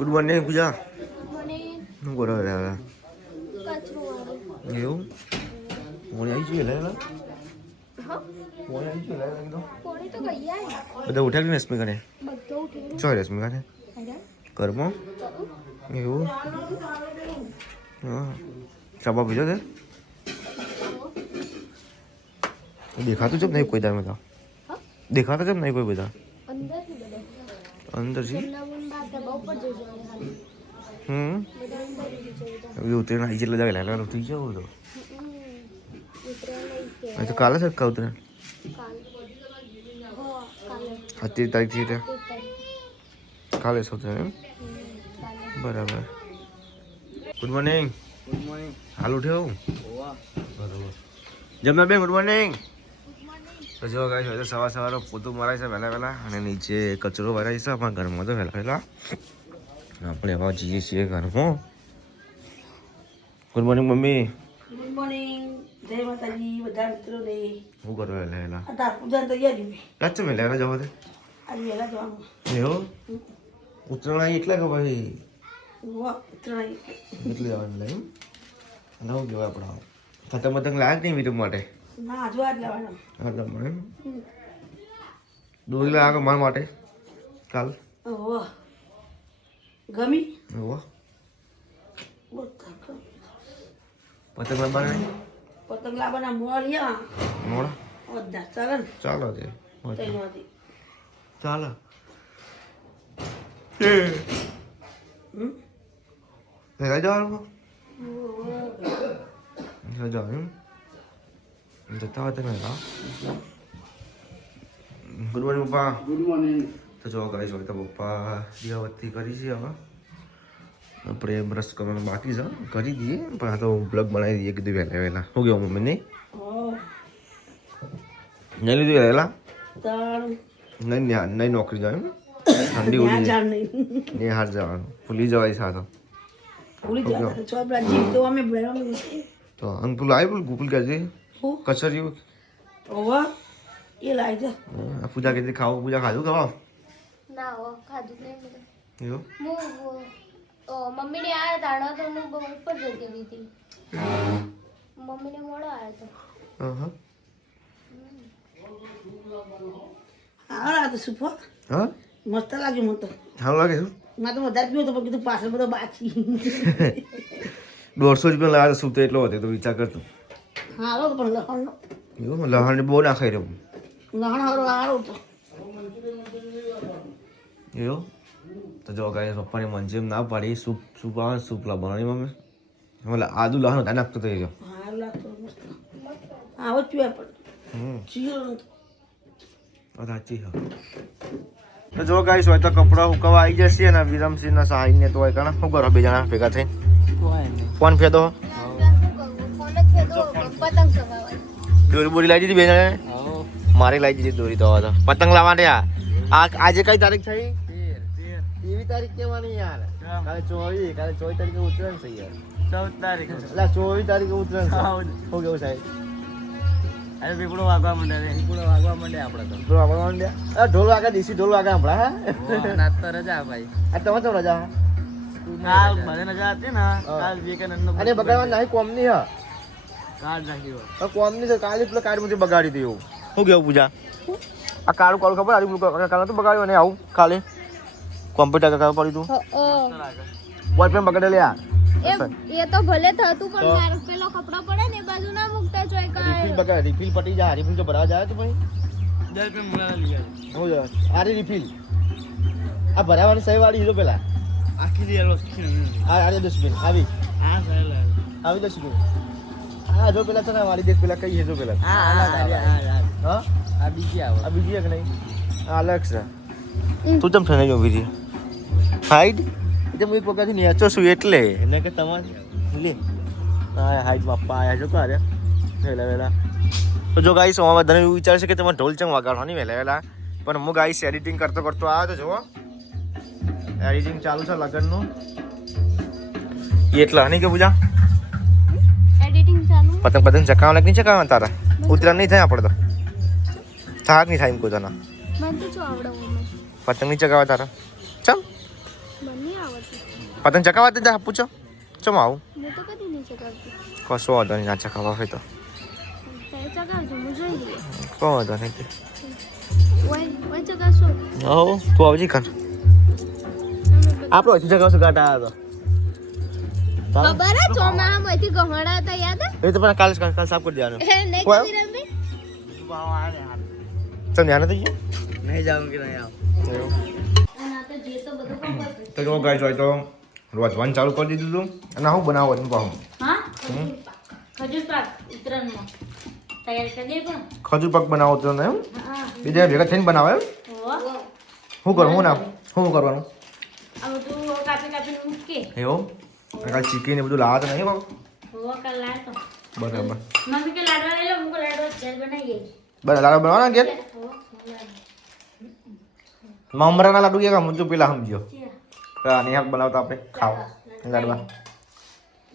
Good morning પૂજા. મને શું કરો હવે? કચરો વાળો. એવું મોડી આવી જોઈએ લે હા મોડી આવી જોઈએ લે એકદમ. પોણી તો ગઈ આય. બધા ઉઠ્યા કે રશ્મિકા ને? બધો ઉઠેલો. ચો રશ્મિકા ને ઘરમાં એવું હા ચાબા પીધો તે દેખાતું જ નહીં કોઈ દાર તો દેખાતા જ નહીં કોઈ બધા અંદરથી બધા અંદર છે નવું બાદ દબાવ પર જોજો બધા અંદર ઉતરીને આવી જેટલા જાગે લાગલા ઉતરી ગયો તો ઉતરેલ નહીં તો કાલે છે કા ઉતરે કાલે 28 તારીખથી એટલે કાલે છે ઉતરે એમ બરાબર. Good morning. Good morning. હાલ ઉઠ્યો ઓવા બરાબર. જમના બેન ગુડ મોર્નિંગ. તો જો ગાઈસ હવે સવાર સવારે પોતું મરાય છે વહેલા વહેલા અને નીચે કચરો ભરાય છે આપણા ઘરમાં તો વહેલા વહેલા આપણે હવે જઈએ છીએ ઘરમાં. Good morning mummy. Good morning. જય માતાજી બધા મિત્રોને. શું કરો વહેલા વહેલા? આ તાર પૂજા તૈયારી યાદ છે વહેલા વહેલા જવા દે આજે વહેલા જવાનું. એવું ઉત્તરાયણ એટલે કે ભાઈ વાહ ઉત્તરાયણ એટલે જવાનું લાગે અને હું કહેવાય આપણા પતંગ પતંગ લાગે નહીં મીઠું માટે ના હજુ આજ લેવાના. હા તમને દોરી લાગે મારા માટે કાલ વાહ ગમી વાહ બધા ગમી. પતંગ લાવવાના નહીં પતંગ લાવવાના મોળિયા મોડા બધા ચાલે ને ચાલો તે તૈયારી. ચાલો ભેગા જવાનું જવાનું જતા હતા ને ગુડ મોર્નિંગ પપ્પા. Good morning. તો જો ગાઈસ હોય તો પપ્પા દિવાબત્તી કરી છે હવે આપણે બ્રશ કરવાનું બાકી છે કરી દઈએ પણ આ તો બ્લોગ બનાવી દઈએ કીધું વહેલા વહેલા શું કહેવું મમ્મી નહીં નહીં લીધું વહેલા તાણ નહીં નોકરી જાય એમ ઠંડી ત્યાં ઉડી જાણ નહીં નહીં હાર જવાનું ભૂલી જવાય સાથે ભૂલી જતા ચોપડા જીવ તો અમે બનાવવાનું છે. તો અને પેલું આવી પેલું ગુપલ કહે છે હું કચરી ઓવા એ લાવી જા. આ પૂજા કીધી ખાવું પૂજા ખાધું ખાવા ના હો ખાધું નહીં બધું એવું મમ્મીને આયા તાણા તો હું ઉપર જતી રહી હતી મમ્મીને મોડો આવ્યો તો હા હા આ તો સુપર હા મસ્ત લાગ્યું મને તો. સારું લાગે છે મેં તો વધારે પીવું તો પણ કીધું પાછળ બધો બાકી 150 રૂપિયા લાવે શું તો એટલો હતો તો વિચાર કરતો હારો તો પણ લહણનો એવું લહાણ બહુ ના ખાઈ રહ્યું લહણ હારો હારો તો એવું તો જો ગાય પપ્પાની મન જેમ ના પાડી સૂપ સૂપ આવે સૂપ લાવવાની મમ્મી એટલે આદુ લહાણ હતા નાખતો થઈ ગયો હારો લાગતો મસ્ત આવો જ પીવા પડે ચીરો સાચી હા તો જો ગાઈસ હોય તો કપડા હુકવા આવી જશે અને વિરમસિંહ ના સહાય ને તો હોય કારણ શું કરો બે જણા ભેગા થઈને ફોન ફેદો ફોન જ ફેંકો પતંગ ચગાવવાની દોરી બોરી લાવી દીધી બે જણા મારી લાવી દીધી દોરી તો હવે તો પતંગ લાવવા દે આ આજે કઈ તારીખ થઈ 13 તારીખ કેવાની યાર કાલે 24 તારીખે ઉતરણ છે યાર 14 તારીખ. એટલે 24 તારીખે ઉતરણ છે શું કેવું સાહેબ અરે પીપળો વાગવા માંડે રે. પીપળો વાગવા માંડે આપણે તો. ઢોલ વાગવા માંડ્યા ઢોલ વાગે દેશી ઢોલ વાગે હમણાં હા નાત તો રજા ભાઈ. આ તમે તો રજા કાલ મને રજા હતી ને કાલ વિવેકાનંદ નો અને બગાડવા નહીં કોમની હા કાર્ડ નાખ્યો. કોમની છે કાલે પેલો કાર્ડ મુજબ બગાડી દઉં શું કેવું પૂજા આ કાળું કાળું ખબર આવું કાલે તો બગાડ્યું ને આવું કાલે કોમ્પ્યુટર કાકા પડી તું બોયફ્રેન્ડ બગાડે લે એ તો ભલે થતું પણ મારો પેલો કપડો પડે ને એ બાજુ ના મૂકતા જોઈ રિફિલ બગાડ રિફિલ પટી જાય રિફિલ તો ભરાવા જાય તો ભાઈ 10 રૂપિયા મળા લઈ આવ્યો. હું જાય આરી રિફિલ આ ભરાવાની સહી વાળી હીરો પેલા આખી દી આલો આ આરી 10 રૂપિયા આવી આ સાહેબ આવી 10 રૂપિયા હા જો પેલા તને વાળી દેખ પેલા કઈ હેજો પેલા આ હા આ બીજી આવો. આ બીજી એક નહીં આ અલગ છે તું ચમ ઠને જો બીજી હાઈટ એટલે હું એક વખતથી નેચો છું એટલે એને કે તમારે લે હા હાઈટ બાપા આયા છો કારે વહેલા વહેલા તો જો ગાઈસ હું બધાને એવું વિચારશે કે તમારે ઢોલ ચંગ વગાડવાની વહેલા વહેલા પણ હું ગાઈસ એડિટિંગ કરતો કરતો આવ્યો તો જુઓ એડિટિંગ ચાલુ છે લગનનું એટલા નહીં કે પૂજા એડિટિંગ ચાલુ પતંગ પતંગ ચકાવવા લાગ નહીં ચકાવવા તારા ઉતરાણ નહીં થાય આપણે તો થાક નહીં થાય એમ કોઈ તને મને તો જો આવડે મમ્મી પતંગ નહીં ચગાવવા તારા ચાલ મને આવડતું. પતંગ ચકાવવા તે પૂછો ચમ આવું હું તો કદી નહીં ચગાવતી. કશો વાંધો નહીં ના ચકાવવા હોય તો તે ચગાવજો, હું જોઈ લઈએ. કોઈ વાંધો નહીં ઓય ચગાવશો. હો તું આવજી ખાન આપણો હજુ ચકાવશું ગાટા આવ્યો તો ખબર હે ચોમાહામાંથી ગહણા હતા યાદ હે? એ તો પણ કાલ સાફ કરી દેવાનું નહીં કોઈ કરી રમે. ચમ ધ્યાન થઈ ગયું નહીં જાઉં કે નહીં આવ અને આ તો જે તો બધું ખબર છે. તો જો ગાઈસ હોય તો રોજવાનું ચાલુ કરી દીધું હતું અને હું બનાવવાનું પાહું હા ખજૂર પાક ઉત્તરાયણમાં તૈયાર કરી દે પણ ખજૂર પાક બનાવો તો ને એમ હા બીજા ભેગા થઈને બનાવે એમ હો શું કરું હું ના શું કરવાનું આ બધું કાપી કાપીને મૂકે એવું કાલ ચીકી ને બધું લાવવા તો નહીં બાબુ હો કાલ લાડતો બરાબર મમ્મી કે લાડવા લઈ લો મુકો લાડવા ઘેર બનાવીએ બરાબર લાડવા બનાવવાના ઘેર હો મમરાના લાડુ કે હું જો પેલા સમજ્યો ચિયા અને એક બનાવતા આપણે ખાવા લાડવા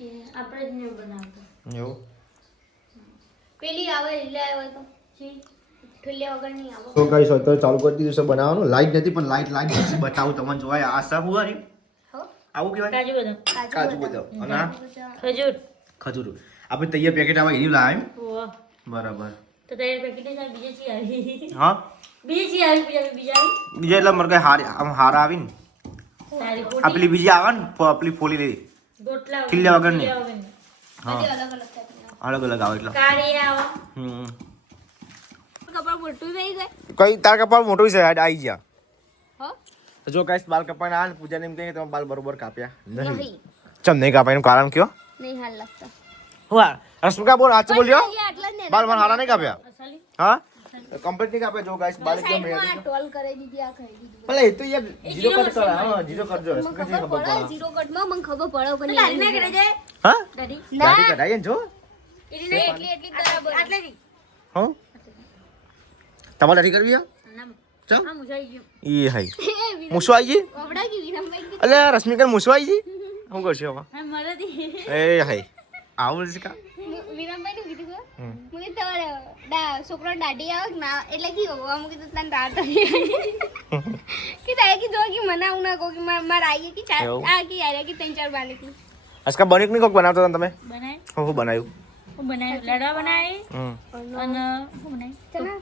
એ આપણે જ નહીં બનાવતા એવું પેલી આવે એટલે આવે તો ઠુલ્યા વગર નહીં આવે. તો ગાઈસ હોય તો ચાલુ કરી દીધું છે બનાવવાનું લાઈટ નથી પણ લાઈટ બતાવું તમને જોવાય આ સા હું હરી હો આવું કહેવાય કાજુ બદામ કાજુ બદામ અને આ ખજૂર ખજૂર આપણે તૈયાર પેકેટ આવા એની લાવ હો બરાબર તો તૈયાર પેકેટ જ બીજે ચી આવી હા બીજે ચી આવી બીજા આવી બીજા એટલે મરકે આમ હારા આવી ને તારી આ પોટી પેલી બીજી આવે ને પેલી ફોલી રહી ગોટલા ખીલ્યા વગરની. વગરની. હા બધી અલગ અલગ ટાઈપની અલગ અલગ આવે એટલે કાળી આવે હમ કપડા મોટું થઈ જાય. કઈ તાર કપાળ મોટો છે આવી ગયા હો તો જો ગાઈસ બાલ કપાઈને આ પૂજાને એમ કહે કે તમે બાલ બરોબર કાપ્યા નહીં નહીં ચમ નહીં કાપાય એનું કારણ કયો નહીં હાલ લાગતા. હું રશ્મિકા બોલ આચું બોલ્યો અહીંયા આટલા જ ને બાલ મને હારા નહીં કાપ્યા અસલી હા કમ્પ્લીટ નહીં કાપ્યા જો ગાઈસ બાલ એકદમ સાઈડમાં આ રેડી ટોલ કરી દીધી આ કરી દીધું. ભલે એ તો યાર જીરો કટ કર હા જીરો કરજો મને રશ્મિકા ખબર ખબર પડે પડે ઝીરો કટમાં મને ખબર પડે કે દાઢી ના કરે જાય હા દાઢી દાઢી કઢાઈએ ને જો એની નહીં એટલી એટલી બરાબર. આટલેથી હા તમારે દાઢી કરવી હે ના ચમ આ મુજાઈ ગયું ઈ હાઈ મૂસો આવી ગઈ વવડા ગઈ વિરમભાઈ. અલે રશ્મિકા મૂસો આવી ગઈ શું કરશું હવે હા મરદી એ હાઈ આવું રશ્મિકા વિરમભાઈ નું કીધું કે હમ. હું કીધું તમારે છોકરો દાઢી આવે કે ના એટલે કી કહું આમ કીધું તને દાઢ કે તારે કીધું કે મને આવું ના કહું કે મારે આવી કે ચાર એવું? આ કે યાર કે 3-4 બાલી હતી. આજકા બનિક નહીં કોક બનાવતો હતા તમે બનાય હું બનાવ્યું હું બનાવ્યું લાડવા બનાવી હમ અને શું બનાવી ચના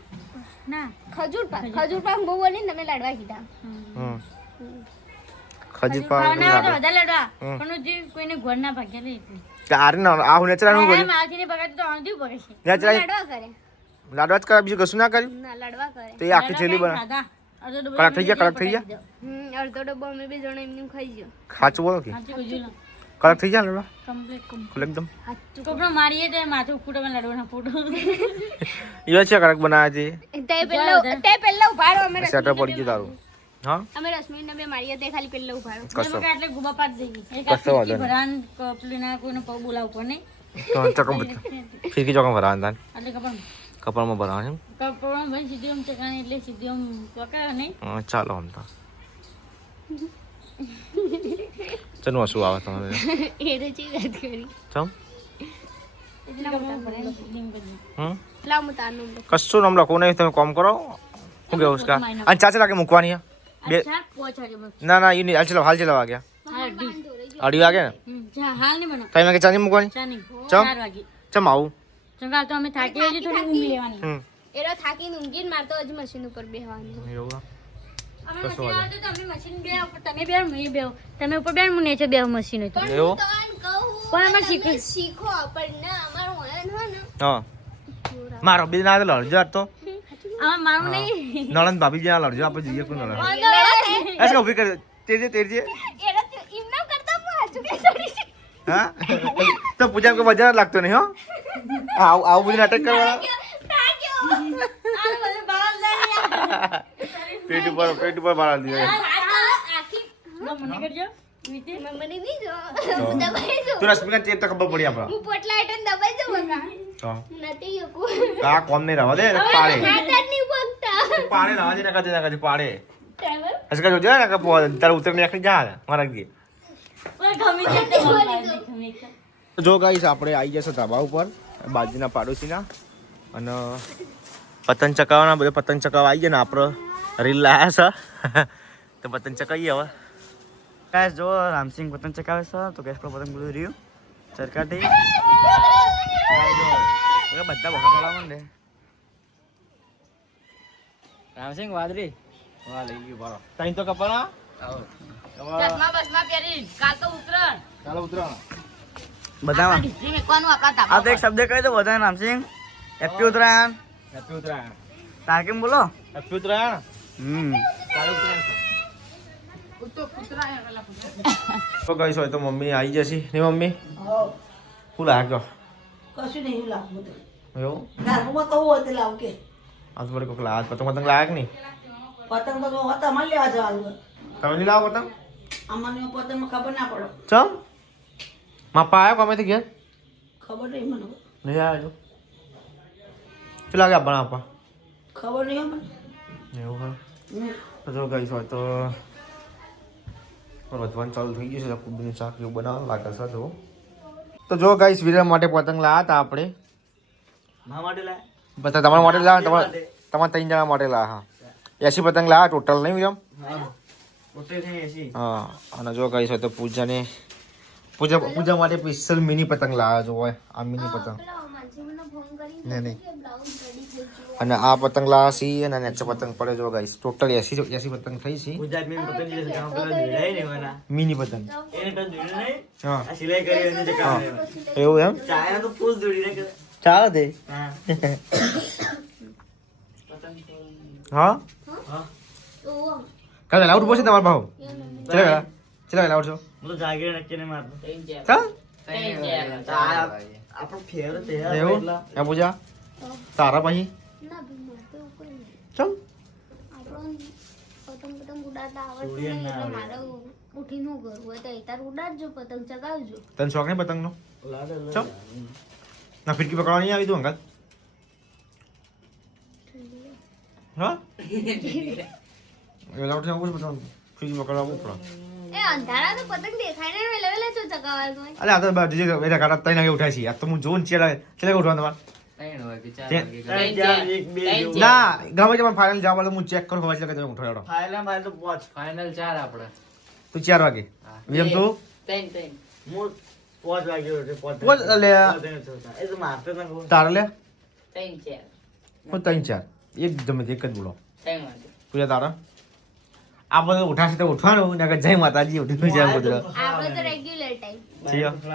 ના ખજૂર પાક બહુ બોલી ને તમે લાડવા કીધા. હમ ખજૂર ખાવાના પાક હોય તો વધારે લાડવા હમ. પણ જે કોઈને ઘર ના ભાગ્યા લે એટલે કે આરે ના આ હું નેચરલ હું કર્યું મારથી ને પગાર તો આંધ્યું પગે છે નેચરલ લાડવા કરે લાડવા જ કરા બીજું કશું ના કર્યું ના લાડવા કરે. તો એ આખી થેલી બના ખાધા અડધો ડબ્બો કડક થઈ ગયા કડક થઈ ગયા અડધો ડબ્બો અમે બે જણા એમને ખાઈ ગયો. ખાચું બોલો કે સાચું કીધું કડક થઈ ગયા લાડવા કમ્પ્લીટ ફૂલ એકદમ કપડો મારીએ તો માથું ફૂટો માં લાડવાના ફૂટો એ છે કડક બનાવ્યા છે તે પહેલા ઉભારો અમે સેટર પડી ગયું તારું હા અમે રશ્મિને બે મારીએ તે ખાલી પહેલા ઉભારો. કશો એટલે ગુબા પાડ દઈએ એક કશો વાંધો નહીં. ભરાન કપલીના કોઈને પગ બોલાવ કોને તો ચકમ ફીકી ચોકમ ભરાવાનું તાન એટલે કપડ કપાળમાં ભરાવાનું કપડમાં ભાઈ સીધી આમ ચકાને એટલે સીધી આમ ચોકા નહીં એમ ચાલો આમ તો ચનું શું આવે તમારે એ તો ચી વાત કરી. ચમ એટલે કપડ ભરાય સીધી એમ કરી હમ લાવ હું તારનું કશું નામ લખો નહીં તમે કોમ કરો શું કેવું છે અને ચાચા લાગે મૂકવાની હે? બે અચ્છા પહોંચાડ્યો બસ ના ના એ નહીં હાલ ચલા વાગ્યા હા ડી 2:30 વાગે ને જા હાલ નહીં બનો ટાઈમ વાગે ચાની મૂકવાની ચા નહીં ચમ? 4 વાગે ચમ આવું ચંગા તો અમે થાકી આવી થોડી ઊંઘ લેવાની હમ એરો થાકીને ઊંઘીને મારે તો હજી મશીન ઉપર બેહવાનું. એવું અમે કશો મશીન આવે તો તમે મશીન બે તમે બે હું બે તમે ઉપર બે હું નીચે બે મશીન હતું એવું પણ અમે શીખી શીખો પણ ના અમારું ઓનલાઈન હોય ને હા મારો બી ના લડજો આજ તો આ મારું નહીં નળન ભાભી જ્યાં લડજો આપણે જોઈએ કોઈ નળન એરો ऐसे उभी कर तेजे तेजे ઇમના કરતા હું હાચું કે થોડી हाँ तो पूजा को मजा लगतो नहीं हो आओ आओ मुझे नाटक करवा पेट ऊपर बाल दिया આખી મને કરજો વીતે મને નહીં જો દબાઈ જો तू रश्मि का चेप तो खबर पड़ी अपना હું પોટલા હેઠળ દબાઈ જો બકા तो નથી યકુ का कौन नहीं रहा दे पाड़े હાથ નહીં પગતા पाड़े रहा दे ना कदे पाड़े ડ્રાઈવર ऐसे का जो जाए ना का तार उतर नहीं जा मारा गई ઓય ગમી જતે ગમી જો ગાઈસ આપણે આવી જશે ધાબા ઉપર બાજુના પાડોશીના અને પતંગ ચકાવવાના બધા પતંગ ચકાવવા આવી ગયા ને આપણે રીલ લાયા છે તો પતંગ ચકાવીએ હવે ગાઈસ જો રામસિંહ પતંગ ચકાવે છે તો ગેસ પર પતંગ બોલી રહ્યું સરકારથી બધા ભોગા પડવા માંડે રામસિંહ વાદરી વાહ લઈ ગયું બારો તઈ તો કપડા ચશ્મા બસમાં પહેરી કાલ તો ઉતરણ ચાલો ઉતરો બધામાં ડીજી મેકવાનું આપણા આ તો એક શબ્દ કહી દો બધા રામસિંહ હેપી ઉત્તરાયણ હેપી ઉતરાયણ તાર કેમ બોલો હેપી ઉતરાયણ ચાલો ઉતરાયણ તો ગઈશ હોય તો મમ્મી આવી જશે ને મમ્મી શું લાગ્યો કશું નહીં લાગવું તો એવું ઘરમાં કહું હોય તો લાવ કે આ તો વળી કોક લાગ પતંગ પતંગ લાગ નહીં પતંગ તો તમારે લેવા જવાનું હોય. તમે નહીં લાવો પતંગ અમને પતંગમાં ખબર ના પડે ચમ માપા આવ્યો ગમે ઘેર ખબર નહીં મને નહીં આવ્યો શું લાગે આપણા આપા ખબર નહીં અમને એવું હોય હમ. તો જો ગઈશ હોય તો વધવાનું ચાલુ થઈ ગયું છે કુબીનું શાક જેવું બનાવવાનું લાગે છે જો તો જો ગઈશ વિરમ માટે પતંગ લાવ્યા હતા આપણે મા માટે લાય બધા તમારા માટે લાવ્યા તમારા 3 જણા માટે લાવ્યા હા 80 પતંગ લાવ્યા ટોટલ નહીં વિરમ પોતે થઈ એસી હા અને જો ગઈશ હોય તો પૂજા માટે સ્પેશિયલ મિની પતંગ લાવ્યા જો હોય આ મિની પતંગ પેલા માનસી મને ફોન કરીને નહીં કે બ્લાઉઝ રેડી થઈ ગયું અને આ પતંગ લાવ્યા છે અને નેચે પતંગ પડે જો ગઈશ ટોટલ 80 પતંગ થઈ છે ગુજરાત મેં પતંગ જે કામ પેલા જોડાય ને મને મિની પતંગ એને તો જોડે નહીં હા આ સિલાઈ કરી એને જે કામ એવું એમ ચાયા તો ફૂલ જોડી ને ચાલો દે હા હા તો કાલે લાઉડ પડશે તમારા ભાવ ચલા લાઉડ છો હું તો જાગીરે નક્કીને મારતો ચા આપણો ફેર તે એવું એમ પૂજા તારા પછી ના ભી મારે એવું કોઈ નહીં ચમ આપણો પતંગ પતંગ ઉડાડતા આવડતું ઉડીએ નહીં ના એટલે આવડે. મારે ઉઠીનું કરવું હોય તો તાર ઉડાડજો પતંગ ચગાવજો તને શોખ નહીં પતંગનો લાડે ચમ ના ફિરકી પકડવા નહીં આવી તું અંકલ હા એ લાઉડ છે આવું પતંગ ફિરકી પકડવા આવું પડે એ અંધારા તો પતંગ દેખાય ને લેવલે છો ચગાવવાનું હોય અલે આ તો જે વેલા કાઢા તઈ નાગે ઉઠાય છે આ તો હું જોઉં ચેલા ચેલા ઉઠવાનું તમારે ના ગમે તે ફાઇનલ જવા વાળો હું ચેક કરું ખબર છે કે તમે ઉઠાડો ફાઇલ તો પહોંચ ફાઇનલ 4 આપણે તું 4 વાગે વિયમ તું હું પહોંચ વાગ્યો છે પહોંચ પોચ લે એ તો મારતો ના કહું તાર લે 3 હું 3 4 એક જમે એક જ બોલો 4 વાગે પૂજા તારા આ બધું ઉઠાશે તો ઉઠવાનું ને જય માતાજી ઉઠી જાય બધું આપણે તો રેગ્યુલર ટાઈમ છીએ 6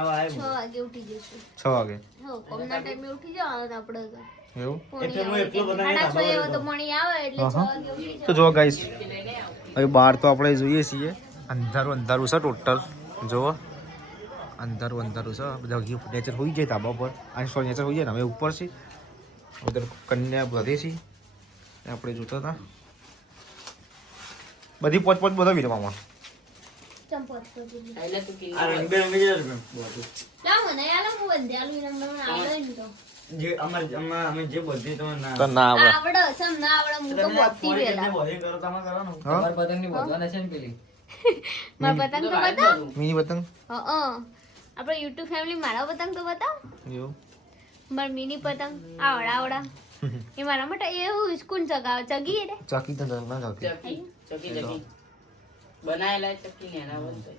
વાગે ઉઠી જઈશું 6 વાગે હો કોમના ટાઈમે ઉઠી જવાનું આપણે તો એવું એટલે હું એટલું બનાવીને સાડા 6 એવો તો મણી આવે એટલે 6 વાગે ઉઠી તો જો ગાઈસ હવે બહાર તો આપણે જોઈએ છીએ અંધારું છે ટોટલ જુઓ અંધારું છે બધા નેચર હોઈ જાય ધાબા પર આ સો નેચર હોઈ જાય ને હવે ઉપર છે ઉધર કન્યા બધે છે આપણે જોતા હતા બધી પોચ બધા વિરમામાં ચંપત કરી એટલે તું આ રંગબેરંગી જ હતું. લાવ મને આલો હું બંધાલું રમવા મને આવડે ને તો જે અમે જે બધી તો ના તો ના આવે આવડે સમ ના આવડે હું તો બોતી વેલા બોલિંગ કરો તમે કરો ને હા તમાર પતંગની બોલવાના છે ને પેલી મારા પતંગ તો બતાવ મિની પતંગ આપણે YouTube ફેમિલી મારા પતંગ તો બતાવ એવું માર મિની પતંગ આવડા એ મારા માટે એવું સ્કૂન ચગાવે ચગી રે ચાકી તો ના ચાકી ચકી બનાયેલા ચકી ને એના બનતો